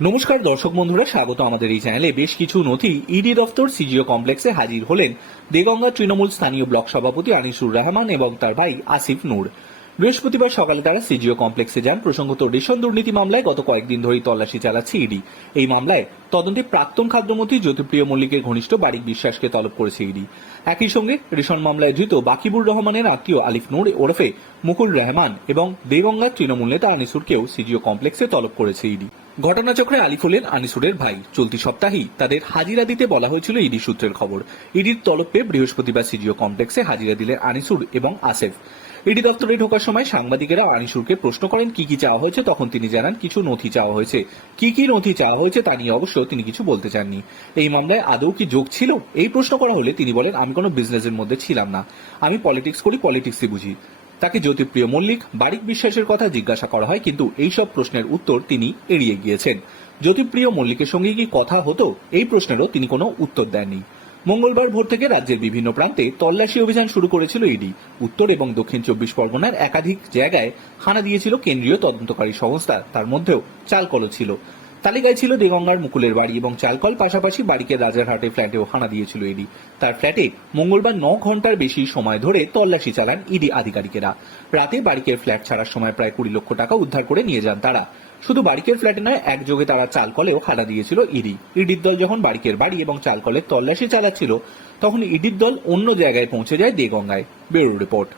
নমস্কার দর্শক বন্ধুরা, স্বাগত আমাদের এই চ্যানেলে। বেশ কিছু নথি ইডি দফতর সিজিও কমপ্লেক্সে হাজির হলেন। দেগঙ্গা তৃণমূল স্থানীয় ব্লক সভাপতি আনিসুর রহমান এবং তার ভাই আসিফ নূর। বৃহস্পতিবার সকালে তারা সিজিও কমপ্লেক্সে যান। প্রসঙ্গত রেশন দুর্নীতি মামলায় গত কয়েকদিন ধরেই তল্লাশি চালাচ্ছে ইডি। এই মামলায় তদন্তে প্রাক্তন খাদ্যমন্ত্রী জ্যোতিপ্রিয় মল্লিকের ঘনিষ্ঠ বারিক বিশ্বাসকে তলব করেছে ইডি। একই সঙ্গে রেশন মামলায় ধৃত বাকিবুর রহমানের আত্মীয় আলিফ নূর ওরফে মুকুল রহমান এবং দেবঙ্গার তৃণমূল নেতা আনিসুরকেও সিজিও কমপ্লেক্সে তলব করেছে ইডি। ঘটনাচক্রে আলিফ হলেন আনিসুরের ভাই। চলতি সপ্তাহেই তাদের হাজিরা দিতে বলা হয়েছিল ইডি সূত্রের খবর। ইডির তলব পেয়ে বৃহস্পতিবার সিজিও কমপ্লেক্সে হাজিরা দিলেন আনিসুর এবং আসেফ। ইডি দপ্তরে ঢোকার সময় সাংবাদিকেরা আনিসুরকে প্রশ্ন করেন, কি কি চাওয়া হয়েছে? তখন তিনি জানান, কিছু নথি চাওয়া হয়েছে। কি কি নথি চাওয়া হয়েছে তা নিয়ে অবশ্য তিনি কিছু বলতে চাননি। এই মামলায় আদৌ কি যোগ ছিল? এই প্রশ্ন করা হলে তিনি বলেন, আমি কোনো বিজনেসের মধ্যে ছিলাম না। আমি পলিটিক্স করি পলিটিক্সই বুঝি। তাকে জ্যোতিপ্রিয় মল্লিক বারিক বিশ্বাসের কথা জিজ্ঞাসা করা হয়, কিন্তু এই সব প্রশ্নের উত্তর তিনি এড়িয়ে গিয়েছেন। জ্যোতিপ্রিয় মল্লিকের সঙ্গে কি কথা হতো? এই প্রশ্নেরও তিনি কোনো উত্তর দেননি। মঙ্গলবার ভোর থেকে রাজ্যের বিভিন্ন প্রান্তে তল্লাশি অভিযান শুরু করেছিল ইডি। উত্তর এবং দক্ষিণ চব্বিশ পরগনার একাধিক জায়গায় হানা দিয়েছিল কেন্দ্রীয় তদন্তকারী সংস্থা। তার মধ্যেও চালকল ছিল। তালিকায় ছিল দেগঙ্গার মুকুলের বাড়ি এবং চালকল পাশাপাশি বাড়িকে রাজারহাটে ফ্ল্যাটেও হানা দিয়েছিল ইডি তার ফ্ল্যাটে মঙ্গলবার ন ঘণ্টার বেশি সময় ধরে তল্লাশি চালান ইডি আধিকারিকেরা। রাতে বাড়িকের ফ্ল্যাট ছাড়ার সময় প্রায় কুড়ি লক্ষ টাকা উদ্ধার করে নিয়ে যান তারা। শুধু বাড়িকের ফ্ল্যাটে নয়, একযোগে তারা চালকলেও হানা দিয়েছিল ইডি। ইডির দল যখন বাড়িকের বাড়ি এবং চালকলের তল্লাশি চালাচ্ছিল, তখন ইডির দল অন্য জায়গায় পৌঁছে যায় দেগঙ্গায়। Bureau report.